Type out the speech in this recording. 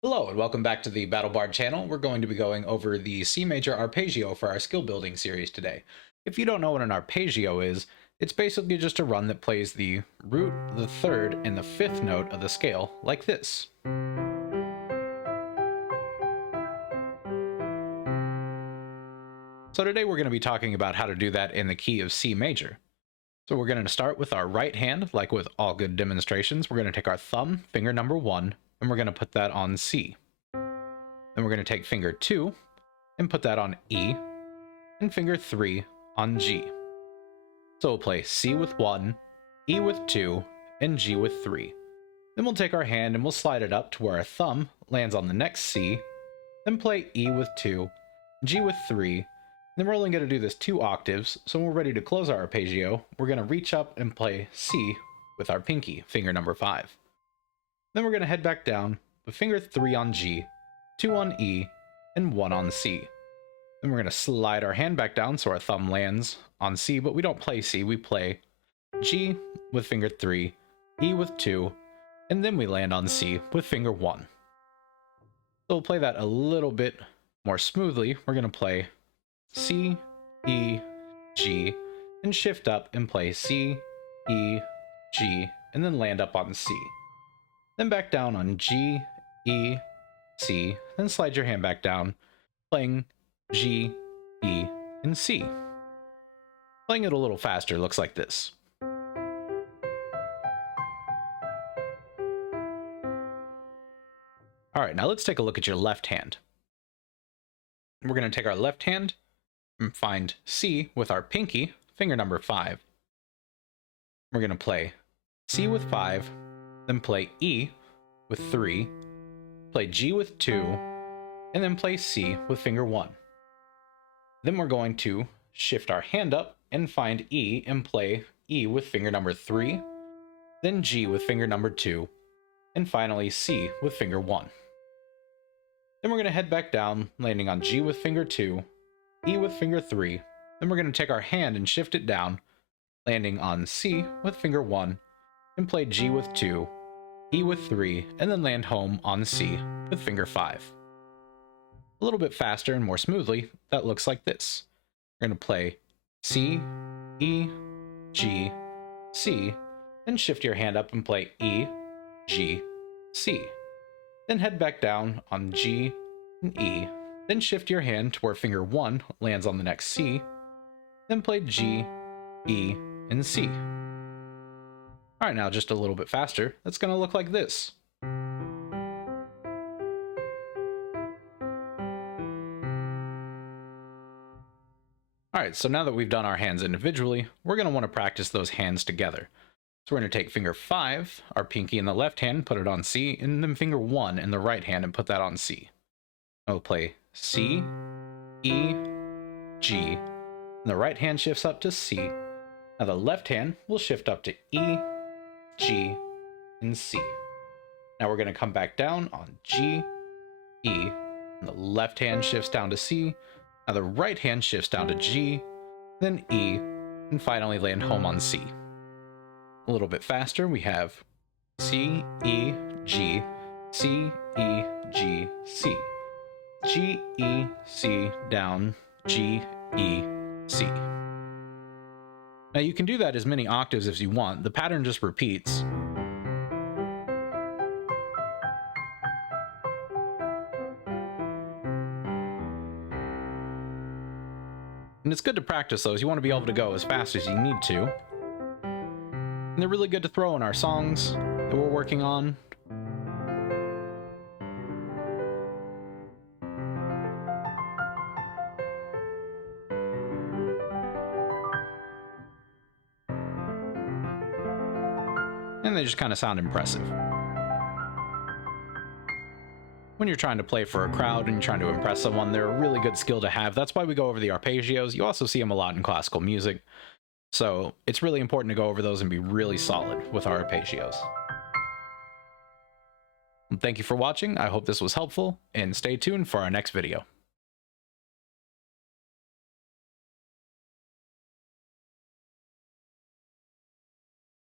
Hello and welcome back to the Battle Bard channel. We're going to be going over the C major arpeggio for our skill building series today. If you don't know what an arpeggio is, it's basically just a run that plays the root, the third, and the fifth note of the scale like this. So today we're going to be talking about how to do that in the key of C major. So we're going to start with our right hand, like with all good demonstrations. We're going to take our thumb, finger number 1, and we're going to put that on C. Then we're going to take finger 2 and put that on E, and finger 3 on G. So we'll play C with 1, E with 2, and G with 3. Then we'll take our hand and we'll slide it up to where our thumb lands on the next C, then play E with 2, G with 3. Then we're only going to do this 2 octaves, so when we're ready to close our arpeggio, we're going to reach up and play C with our pinky, finger number 5. Then we're going to head back down with finger 3 on G, 2 on E, and 1 on C. Then we're going to slide our hand back down so our thumb lands on C, but we don't play C, we play G with finger 3, E with 2, and then we land on C with finger 1. So we'll play that a little bit more smoothly. We're going to play C, E, G, and shift up and play C, E, G, and then land up on C. Then back down on G, E, C, then slide your hand back down, playing G, E, and C. Playing it a little faster looks like this. Alright, now let's take a look at your left hand. We're going to take our left hand and find C with our pinky, finger number 5. We're going to play C with 5, then play E with 3, play G with 2, and then play C with finger 1. Then we're going to shift our hand up and find E and play E with finger number 3, then G with finger number 2, and finally C with finger 1. Then we're going to head back down, landing on G with finger 2, E with finger 3, then we're going to take our hand and shift it down, landing on C with finger 1, and play G with 2, E with 3, and then land home on C with finger 5. A little bit faster and more smoothly, that looks like this. We're going to play C, E, G, C, then shift your hand up and play E, G, C. Then head back down on G and E, then shift your hand to where finger 1 lands on the next C, then play G, E, and C. Alright, now just a little bit faster, that's going to look like this. Alright, so now that we've done our hands individually, we're going to want to practice those hands together. So we're going to take finger 5, our pinky in the left hand, put it on C, and then finger 1 in the right hand and put that on C. Now we'll play C, E, G, and the right hand shifts up to C. Now the left hand will shift up to E, G, and C. Now we're going to come back down on G, E, and the left hand shifts down to C. Now the right hand shifts down to G, then E, and finally land home on C. A little bit faster, we have C, E, G, C, E, G, C. G, E, C, down, G, E, C. Now you can do that as many octaves as you want. The pattern just repeats. And it's good to practice those. You want to be able to go as fast as you need to. And they're really good to throw in our songs that we're working on. And they just kind of sound impressive. When you're trying to play for a crowd and you're trying to impress someone, they're a really good skill to have. That's why we go over the arpeggios. You also see them a lot in classical music. So it's really important to go over those and be really solid with our arpeggios. Thank you for watching. I hope this was helpful, and stay tuned for our next video.